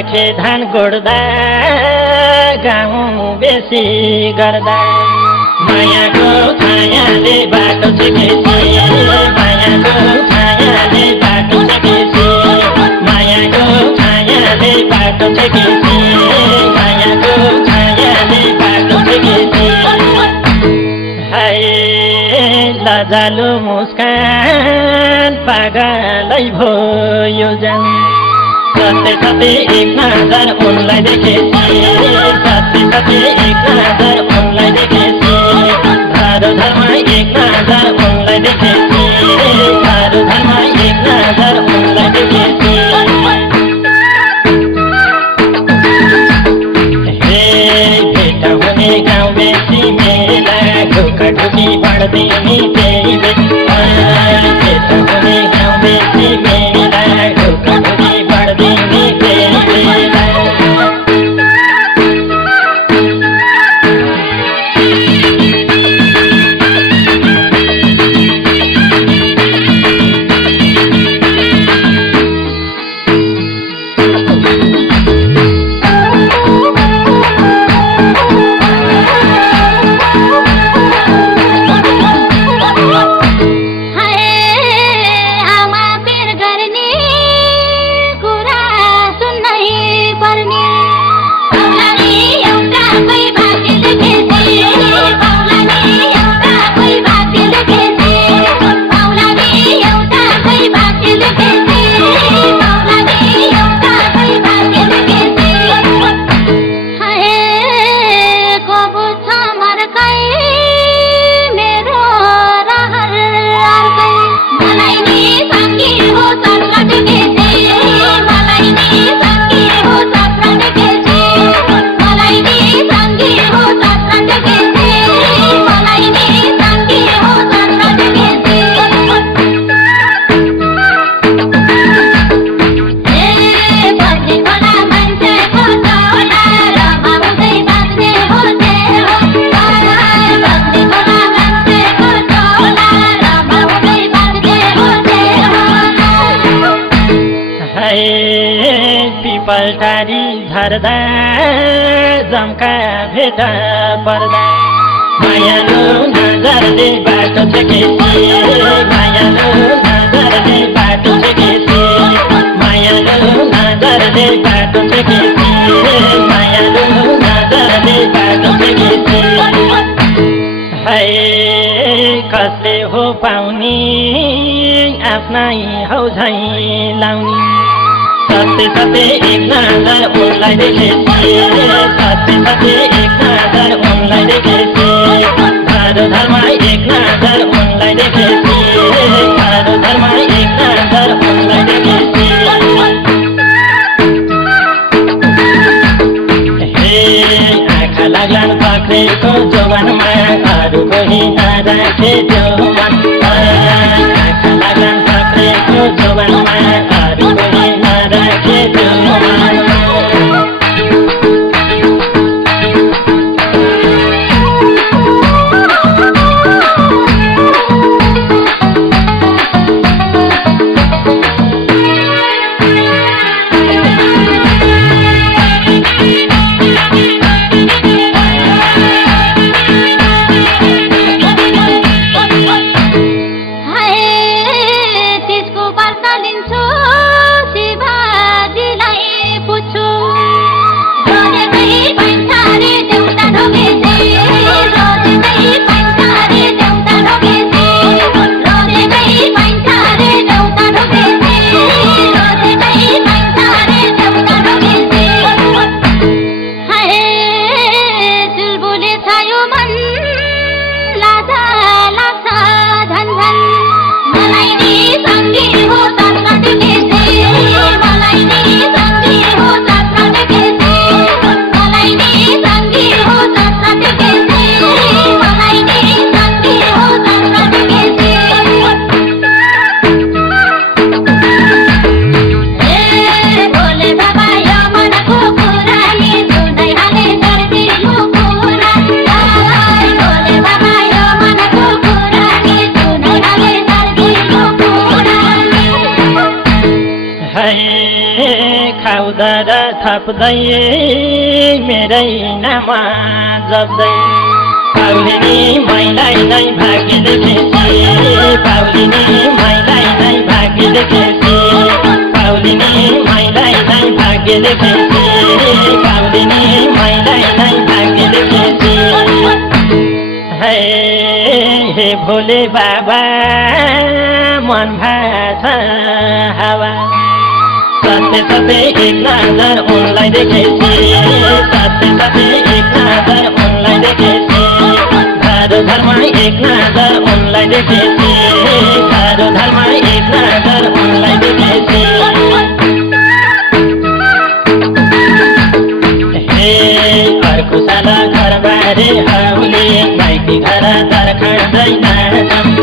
बर्खे धान गोड्दा गाउँ बेसी गर्दा मायाको छायाले बाटो छेकेसी मायाको छायाले बाटो छेकेसी मायाको छायाले बाटो छेकेसी मायाको छायाले बाटो छेकेसी हाय लजालु मुस्कान पागलै भयो जान सत्य सत्य एक नजर उनलाई देखेपछि सत्य सत्य एक नजर उनलाई देखेपछि धारो धर्म एक नजर उनलाई देखेपछि धारो धर्म एक नजर उनलाई देखेपछि हे भेट हुने गाउँ बेसी मेला ढुका ढुकी बढ्दै नि त्यही भेट हुने गाउँ बेसी मेला ढुका ढुकी बढ्दै नि त्यही बेला पल्टारी झर्दा जम्का भेट पर्दा मायालु नजरले बाटो छेकेसी मायालु नजरले बाटो छेकेसी मायालु नजरले बाटो छेकेसी मायालु नजरले बाटो छेकेसी हाय कसले हो पाउने आफ्नै हौ झै लाउने सत्य सत्य एक नजर उनलाई देखेपछि सत्य सत्य एक नजर उनलाई देखेपछि धारो धर्म एक नजर उनलाई देखेपछि धारो धर्म एक नजर उनलाई देखेपछि हे आँखा लाग्लान् पक्रेको जोबानमा अरू कोही नराखे त्यो मन आँखा लाग्लान् पक्रेको जोबानमा अरू कोही नराखे त्यो मन त्यसको वार्ता लिन्छु शिवजीलाई थप्दै मेरै नाम जप्दै पाउलिनी मैलाई नै भाग्य देखेছি पाउलिनी मैलाई नै भाग्य देखेছি पाउलिनी मैलाई नै भाग्य देखेছি पाउलिनी मैलाई नै भाग्य देखेছি हे भोले बाबा मन भाषा हावा सत्य सत्य एक नजर उनलाई देखेছি सत्य सत्य एक नजर उनलाई देखेছি साधु धर्म एक नजर उनलाई देखेছি साधु धर्म एक नजर उनलाई देखेছি हे अर्को साला घरबारे आउने माइती घर दरखान दैन